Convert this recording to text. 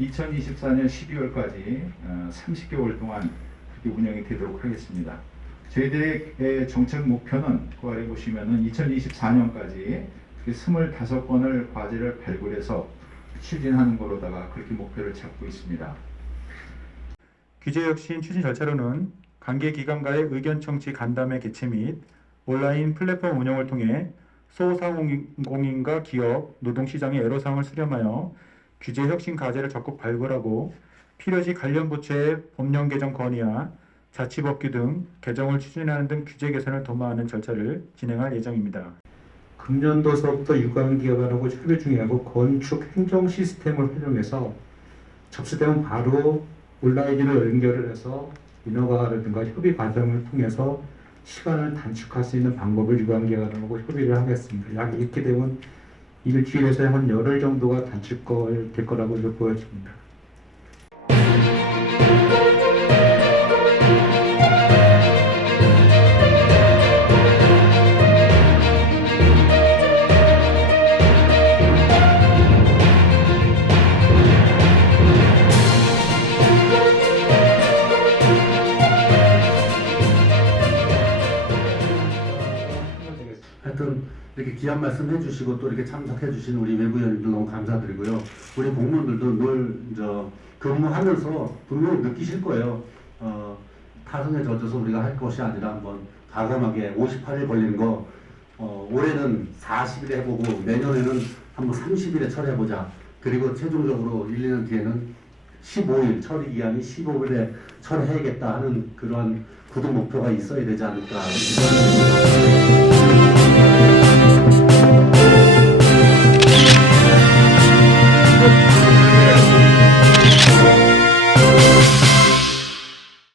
2024년 12월까지 30개월 동안 그렇게 운영이 되도록 하겠습니다. 저희들의 정책 목표는 그 아래 보시면은 2024년까지 25건을 과제를 발굴해서 추진하는 거로다가 그렇게 목표를 잡고 있습니다. 규제 혁신 추진 절차로는 관계 기관과의 의견 청취 간담회 개최 및 온라인 플랫폼 운영을 통해 소상공인과 기업, 노동시장의 애로사항을 수렴하여 규제 혁신 과제를 적극 발굴하고 필요시 관련 부처의 법령 개정 건의와 자치법규 등 개정을 추진하는 등 규제 개선을 도모하는 절차를 진행할 예정입니다. 금년도서부터 유관 기관하고 협의 중이하고 건축 행정 시스템을 활용해서 접수되면 바로 온라인으로 연결을 해서 인허가라든가 협의 과정을 통해서 시간을 단축할 수 있는 방법을 유관 기관하고 협의를 하겠습니다. 약 이렇게 되면 일주일에서 한 열흘 정도가 단축될 거라고 보여집니다. 이렇게 귀한 말씀 해주시고 또 이렇게 참석해 주신 우리 외부위원님들 너무 감사드리고요. 우리 공무원들도 늘저 근무하면서 분명히 느끼실 거예요. 어, 타성에 젖어서 우리가 할 것이 아니라 한번 과감하게 58일 걸리는 거 어, 올해는 40일에 해보고 내년에는 한번 30일에 처리해보자. 그리고 최종적으로 1, 2년 뒤에는 15일 처리 기간이 15일에 처리해야겠다 하는 그러한 구두 목표가 있어야 되지 않을까.